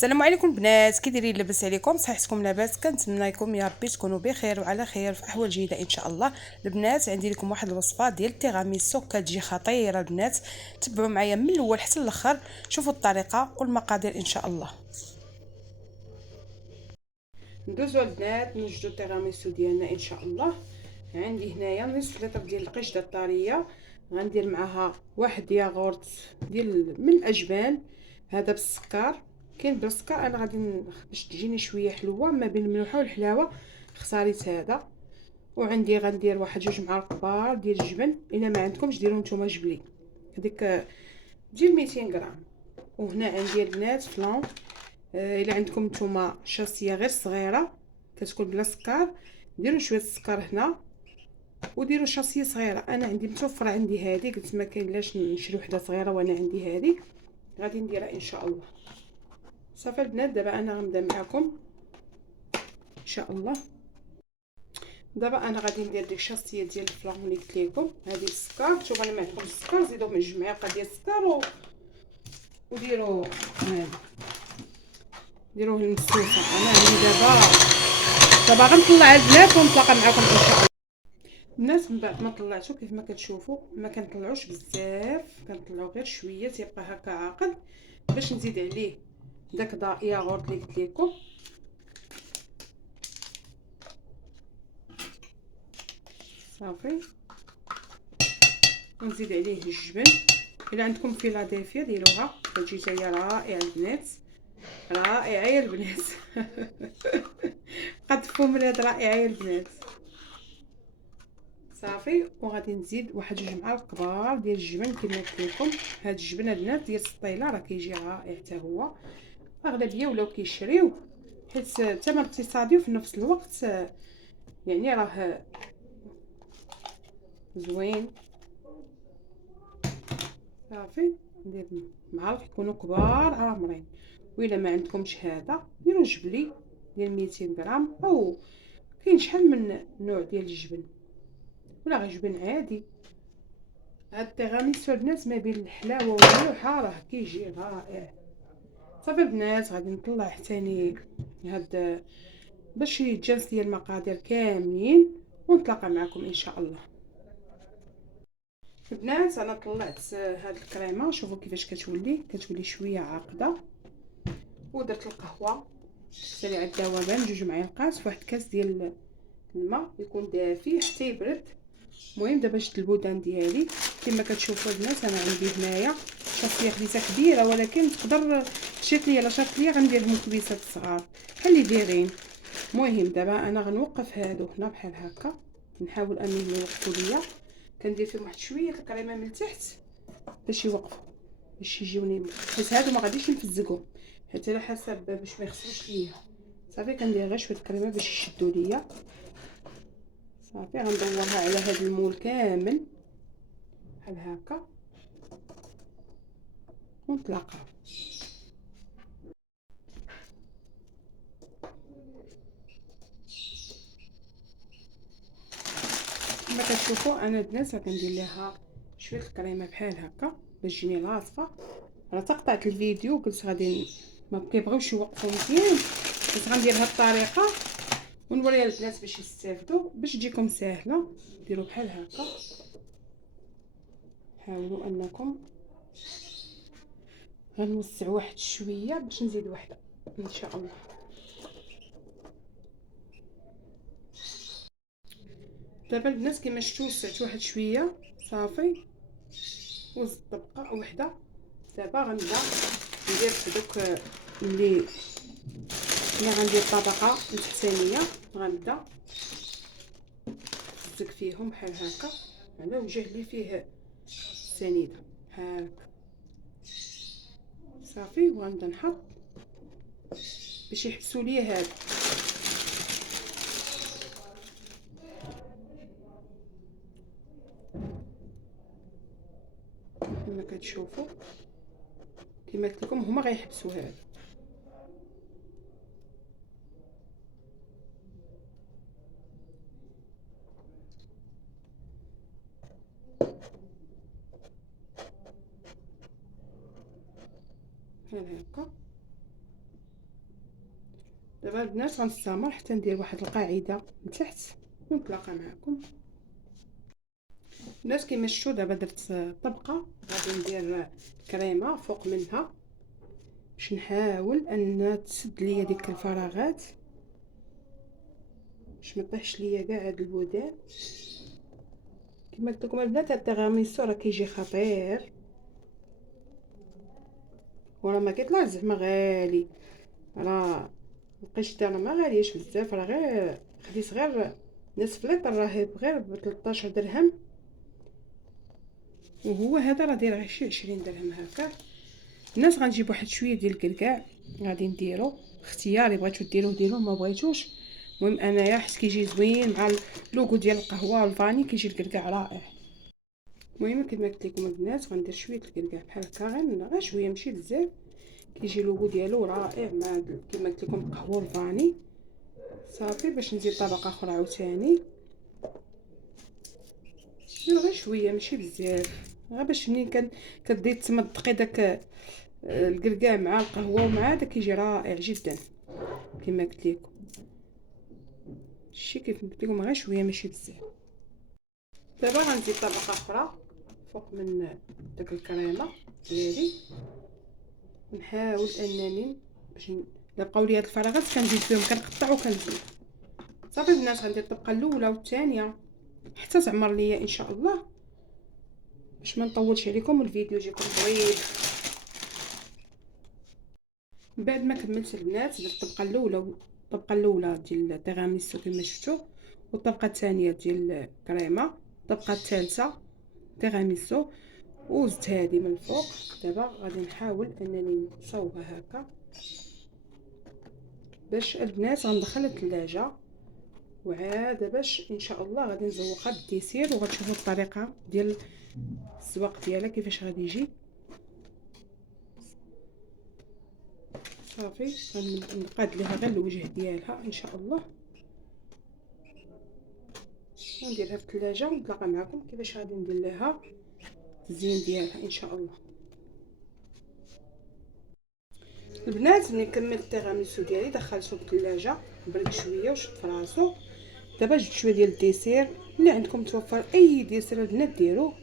السلام عليكم بنات، كي دايرين؟ لاباس عليكم؟ صحيحتكم لاباس؟ كنتمنى لكم يا ربي تكونوا بخير وعلى خير في احوال جيده ان شاء الله. البنات عندي لكم واحد الوصفه ديال التيراميسو كتجي خطيره البنات، تبعوا معايا من الاول حتى الاخر، شوفوا الطريقه والمقادير ان شاء الله. ندوزو البنات نوجدو التيراميسو ديالنا ان شاء الله. عندي هنايا نصف لتر ديال القشده الطريه، غندير معاها واحد ياغورت ديال من الاجبان، هذا بالسكر. كاين بلا سكر، انا غادي باش تجيني شويه حلوه ما بين الملوحه والحلاوه اختاريت هذا. وعندي غندير واحد 2 معالق كبار ديال الجبن، الا ما عندكمش ديروا نتوما جبلي، هذيك ديال 200 غرام. وهنا عندي البنات فلان، الا عندكم نتوما شاسيه غير صغيره كتكون بلا سكر، ديروا شويه السكر هنا وديروا شاسيه صغيره. انا عندي متوفره، عندي هذه، قلت ما كاين لاش نشري وحده صغيره وانا عندي هذه، غادي نديرها ان شاء الله. صافي البنات، دابا انا غنبدا معكم ان شاء الله. دابا انا غادي ندير ديك الشاسيه ديال الفلان اللي قلت لكم، هذه السكر. نتوما اللي ما عندكمش السكر زيدوا من 2 معالق ديال السكر وديروا هذا، ديروه المسوسه. انا عندي دابا غنطلع البنات ونتلاقى معكم ان شاء الله. الناس من بعد ما طلعتو كيف ما كتشوفوا ما كنطلعوش بزاف، كنطلعو غير شويه تيبقى هكا عاقد، باش نزيد عليه داك ياغورت اللي قلت لكم. صافي، ونزيد عليه الجبن. الا عندكم فيلادلفيا ديروها، كتجي حتى هي رائعه البنات، رائعه يا البنات. قد فهم هاد رائعه يا البنات. صافي، وغادي نزيد واحد 2 معالق كبار ديال الجبن كما قلت لكم. هاد الجبن البنات ديال السطيله راه كيجي رائع حتى هو، اغلبيه ولاو كيشريوه حيت ثمن اقتصادي وفي نفس الوقت يعني راه زوين. صافي، ندير معالق يكونوا كبار عامرين. وإلا ما عندكمش هذا ديروا جبلي ديال 200 غرام، او كاين شحال من نوع ديال الجبن، ولا غير جبن عادي. هاد التيراميسو البنات ما بين الحلاوه والملوحه راه كيجي رائع. صافي البنات، غادي نطلع حتى هاد باش يتجانس ليا المقادير كاملين ونتلاقى معكم ان شاء الله. البنات انا طلعت هاد الكريمه، شوفوا كيفاش كتولي شويه عاقده. ودرت القهوه سريعه الذوبان 2 معالق في واحد الكاس ديال الماء يكون دافي حتى يبرد. المهم دابا شفت البودان ديالي كما كتشوفوا البنات، انا عندي هنايا شاصيه خديتها كبيره، ولكن تقدر مشيت ليا لا شاط ليا غنديرهم كبيسات صغار بحال اللي دايرين. المهم دابا انا غنوقف هادو هنا بحال هكا، نحاول انهم يوقفوا ليا. كندير فيهم واحد شويه الكريمه من تحت باش يوقفوا، باش يجيوني، حيت هادو ما غاديش نفزقهم، حيت على حسب باش ما يخسروش ليا. صافي، كندير غير شويه الكريمه باش يشدوا ليا. صافي، غندورها على هاد المول كامل بحال هكا ونطلقها. كما كتشوفوا انا البنات كندير ليها شويه الكريمه بحال هكا باش تجيني لاصقه. انا تقطعت الفيديو قلت غادي ما كيبغيوش يوقفوا مزيان، بس غندير بهذه الطريقه ونوريها للبنات باش يستافدوا، باش تجيكم ساهله. ديروا بحال هكا، حاولوا انكم غنوسع واحد شويه باش نزيد وحده ان شاء الله. دابا البنات كما شفتوا وسعت واحد شويه. صافي، وزدت طبقه وحده. دابا غنبدا ندير هذوك اللي غندير الطبقه التحتانيه، غنبدا نزك فيهم بحال هكا على وجه اللي فيه السنيده هكا. صافي، وغنبدا نحط باش يحبسوا لي هذا. كما كتشوفوا كما قلت لكم هما غيحبسوا هذا. بحال هكا دابا البنات غنستمر حتى ندير واحد القاعده من تحت ونتلاقى معكم. الناس كيما شفتوا دابا درت طبقه، غادي ندير كريمه فوق منها باش نحاول ان تسد ليا ديك الفراغات باش ما طيحش ليا كاع هاد البودان. كما قلت لكم البنات هاد التغاميسو راه كيجي خطير وراه ما كيطلع زعما غالي، راه القشطه راه ما غاليش بزاف، راه غير خديت غير نصف لتر راه غير ب 13 درهم، وهو هذا راه داير غير شي 20 درهم هكا. الناس غنجيب واحد شويه ديال الكركاع غادي نديرو اختياري، بغيتو ديروه ديروه ما بغيتوش. المهم انايا حيت كيجي زوين مع اللوغو ديال القهوه والفاني كيجي الكركاع رائع. المهم كما قلت لكم البنات غندير شويه الكركاع بحال هكا غير شويه ماشي بزاف، كيجي اللوغو ديالو رائع مع كما قلت لكم القهوه والفاني. صافي باش نزيد طبقه اخرى عاوتاني غير شويه ماشي بزاف، غير باش منين كتبداي تمضقي داك الكركاع مع القهوه ومع داك كيجي رائع جدا. كما قلت لكم كيف قلت لكم غير شويه ماشي بزاف. دابا غنزيد طبقه اخرى فوق من داك الكريمه ديالي، نحاول انني باش الا بقاو لي هاد الفراغات كنزيد فيهم كنقطع وكنزيد. صافي البنات غندير الطبقه الاولى والثانيه حتى تعمر ليا ان شاء الله باش ما نطولش عليكم والفيديو يجيكم طويل. من بعد ما كملت البنات درت الطبقه الاولى ديال التيراميسو كما شفتوا، والطبقه الثانيه ديال الكريمه، الطبقه الثالثه تيراميسو، وزدت هذه من الفوق. دابا غادي نحاول انني نصوبها هكا باش البنات غندخلها الثلاجه، وعاد باش ان شاء الله غادي نزوقها بالديسير وغتشوفوا الطريقه ديال الزواق ديالها كيفاش غادي يجي. صافي غنقاد ليها غير الوجه ديالها ان شاء الله، ونديرها في الثلاجه ونتلاقى معكم كيفاش غادي ندير لها الزين ديالها ان شاء الله. البنات ملي كملت التيراميسو ديالي دخلته في الثلاجه برد شويه وشد في راسو. دابا جبت شويه ديال الديسير اللي عندكم توفر اي ديسير البنات ديروه.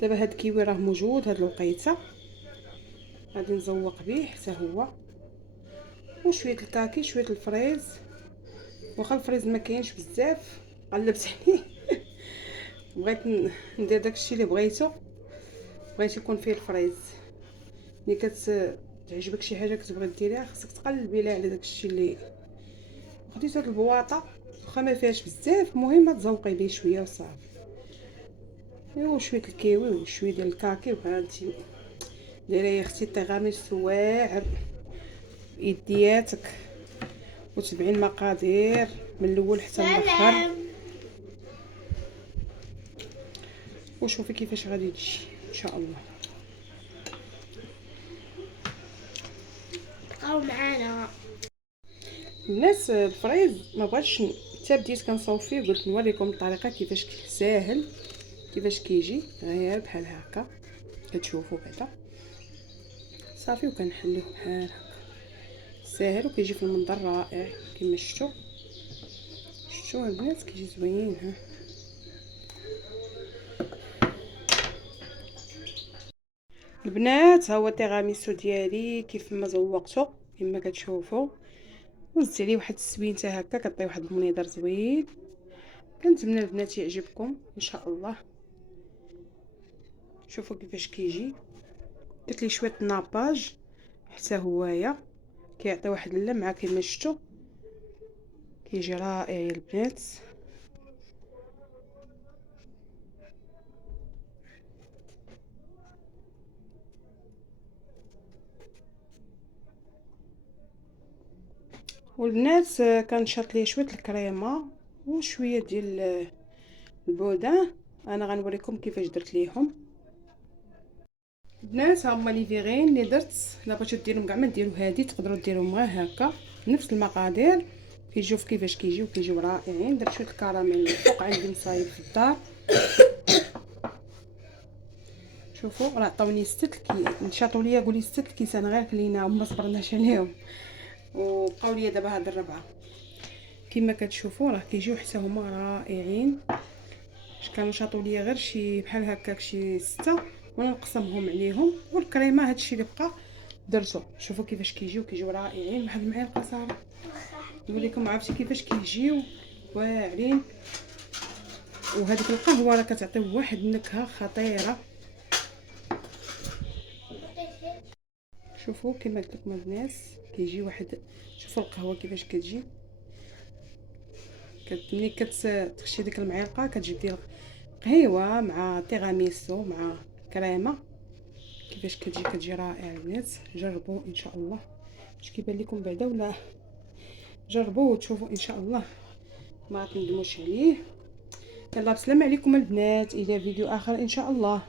دابا هاد الكيوي راه موجود هاد الوقيته غادي نزوق به حتى هو، وشويه الكاكي شويه الفريز، واخا الفريز ما كاينش بزاف قلبت عليه بغيت ندير داكشي اللي بغيت يكون فيه الفريز. ملي تعجبك شي حاجه كتبغي ديريها خصك تقلبي لها على داكشي اللي خديت. هاد البواطه واخا ما فيهاش بزاف المهم تزوقي به شويه وصافي. ايوا شويه الكيوي وشويه ديال الكاكي وهانتي ديري اختي التغاميس واعر يدياتك وتبعي المقادير من الاول حتى الاخر وشوفي كيفاش غادي تجي ان شاء الله. بقاو معانا الناس الفريز ما بغيتش حتى بديت كنصاوب فيه قلت نوريكم الطريقه كيفاش ساهل كيفاش كيجي غير بحال هكا كتشوفوا بعدا صافي وكنحلوه بحال هكا ساهل وكيجي في المنظر رائع كما شفتوا البنات كيجي زوين. ها البنات ها هو التيراميسو ديالي كيف ما زوقته كما كتشوفوا، وزدت عليه واحد السوينته هكا كطيب واحد المنيضر زوين. كنتمنى البنات يعجبكم ان شاء الله. شوفوا كيفاش كيجي، درت ليه شويه ناباج حتى هوايا كيعطي واحد اللمعه كما شفتوا كيجي رائع يا البنات. والبنات كنشرط ليه شويه الكريمه وشويه ديال البودان. انا غنوريكم كيفاش درت ليهم. البنات هما لي فيغين اللي درت، الا بغيتو ديروهم كاع ما ديروا هادي تقدروا ديروهم غير هكا نفس المقادير كيجيو كيفاش كيجيو كيجيو رائعين. درت شويه الكراميل فوق عندي مصايب في الدار. شوفوا راه عطاوني 6 نشاطوا ليا قولي 6 كيسان غير كلينا وما صبرناش عليهم وبقاو لي دابا هاد الربعه. كما كتشوفوا راه كيجيو حتى هما رائعين. كانوا شاطوا ليا غير شي بحال هكاك شي 6 وانا نقسمهم عليهم، والكريمه هادشي اللي بقى درتو. شوفوا كيفاش كيجيو رائعين. واحد المعلقه صافي نوريكم عرفتي كيفاش كيجيو واعرين. وهذيك القهوه راه كتعطي واحد النكهه خطيره. شوفوا كما قلت لكم البنات كيجي واحد. شوفوا القهوه كيفاش كتجي، ملي كتخشي ديك المعلقه كتجي ديال قهيوه مع تيراميسو مع كريمه. كيفاش كتجي رائع البنات. جربوا ان شاء الله. واش كيبان لكم بعدا ولا؟ جربوا وتشوفوا ان شاء الله ما تندموش عليه. يلا بسلام عليكم البنات، الى فيديو اخر ان شاء الله.